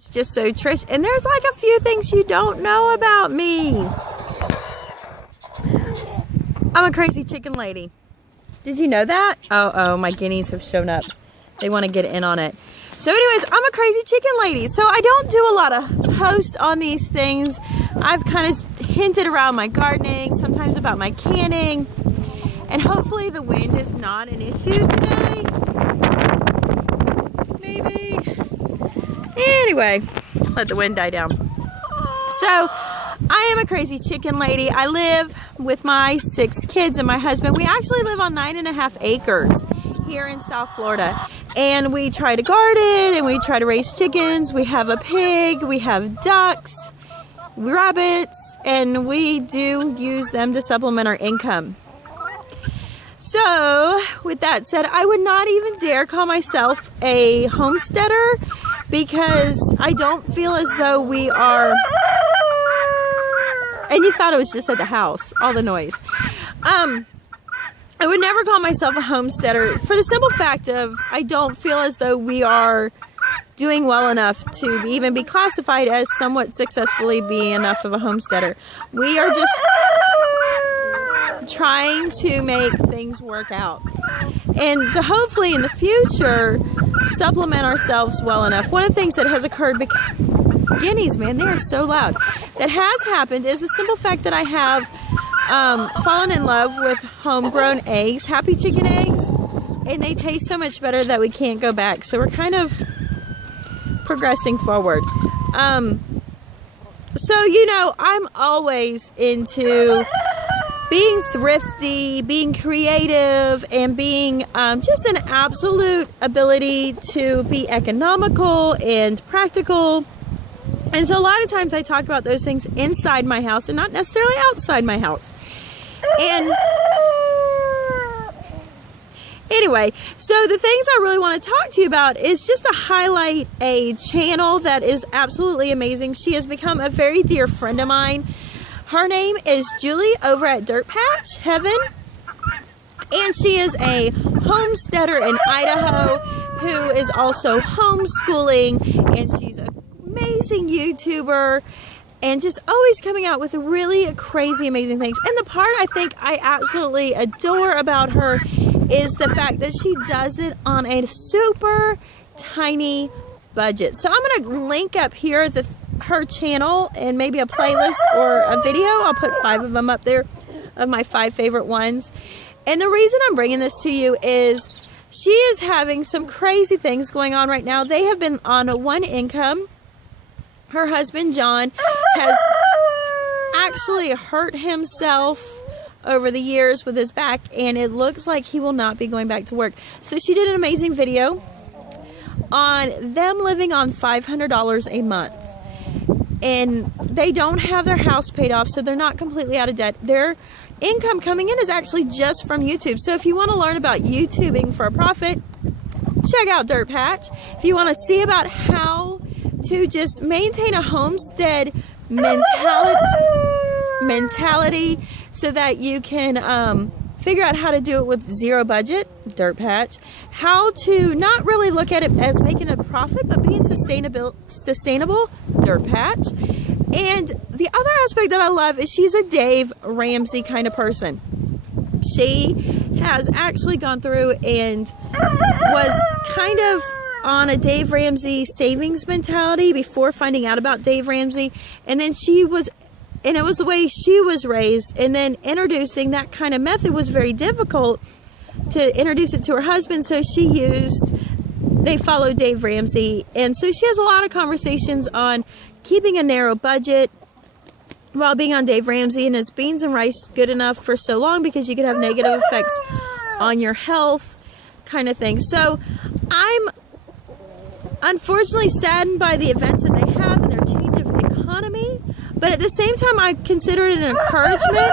It's just so Trish, and there's like a few things you don't know about me. I'm a crazy chicken lady. Did you know that? Oh, my guineas have shown up. They want to get in on it. So anyways, I'm a crazy chicken lady. So I don't do a lot of posts on these things. I've kind of hinted around my gardening, sometimes about my canning, and hopefully the wind is not an issue today. Maybe. Anyway, let the wind die down. So I am a crazy chicken lady. I live with my 6 kids and my husband. We actually live on 9.5 acres here in South Florida. And we try to garden and we try to raise chickens. We have a pig, we have ducks, rabbits, and we do use them to supplement our income. So, with that said, I would not even dare call myself a homesteader because I don't feel as though we are... And you thought it was just at the house, all the noise. I would never call myself a homesteader for the simple fact of I don't feel as though we are doing well enough to even be classified as somewhat successfully being enough of a homesteader. We are just trying to make things work out and to hopefully in the future supplement ourselves well enough. One of the things that has occurred, guineas, man, they are so loud, that has happened is the simple fact that I have fallen in love with homegrown eggs, happy chicken eggs, and they taste so much better that we can't go back. So we're kind of progressing forward. So, you know, I'm always into being thrifty, being creative, and being just an absolute ability to be economical and practical. And so a lot of times I talk about those things inside my house and not necessarily outside my house. And anyway, so the things I really want to talk to you about is just to highlight a channel that is absolutely amazing. She has become a very dear friend of mine. Her name is Julie over at dirtpatcheaven, and she is a homesteader in Idaho who is also homeschooling, and she's an amazing YouTuber and just always coming out with really crazy amazing things. And the part I think I absolutely adore about her is the fact that she does it on a super tiny budget. So I'm going to link up here her channel and maybe a playlist or a video. I'll put 5 of them up there of my 5 favorite ones. And the reason I'm bringing this to you is she is having some crazy things going on right now. They have been on one income. Her husband, John, has actually hurt himself over the years with his back, and it looks like he will not be going back to work. So she did an amazing video on them living on $500 a month. And they don't have their house paid off, so they're not completely out of debt. Their income coming in is actually just from YouTube. So if you want to learn about YouTubing for a profit, check out Dirt Patch. If you want to see about how to just maintain a homestead mentality so that you can figure out how to do it with zero budget, Dirt Patch. How to not really look at it as making a profit, but being sustainable, Dirt Patch. And the other aspect that I love is she's a Dave Ramsey kind of person. She has actually gone through and was kind of on a Dave Ramsey savings mentality before finding out about Dave Ramsey, and then and it was the way she was raised, and then introducing that kind of method was very difficult to introduce it to her husband, so they followed Dave Ramsey. And so she has a lot of conversations on keeping a narrow budget while being on Dave Ramsey, and is beans and rice good enough for so long because you could have negative effects on your health kind of thing. So I'm unfortunately saddened by the events that they have and their change of economy, but at the same time I consider it an encouragement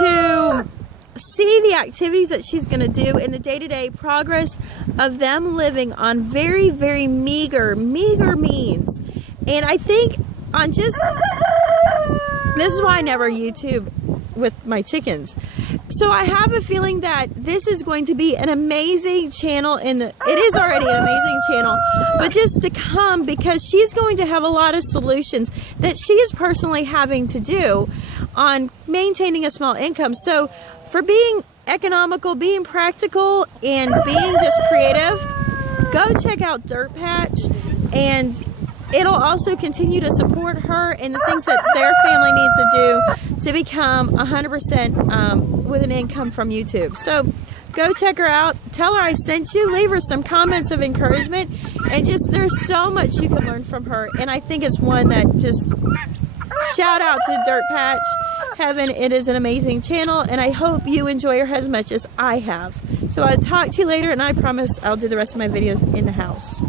to see the activities that she's going to do in the day-to-day progress of them living on very, very meager means. And I think on just, this is why I never YouTube with my chickens. So I have a feeling that this is going to be an amazing channel, and it is already an amazing channel, but just to come, because she's going to have a lot of solutions that she is personally having to do on maintaining a small income. So for being economical, being practical, and being just creative, go check out Dirt Patch, and it'll also continue to support her and the things that their family needs to do to become 100% with an income from YouTube. So go check her out. Tell her I sent you. Leave her some comments of encouragement. And just, there's so much you can learn from her. And I think it's one that just, shout out to Dirt Patch Heaven. It is an amazing channel, and I hope you enjoy her as much as I have. So I'll talk to you later, and I promise I'll do the rest of my videos in the house.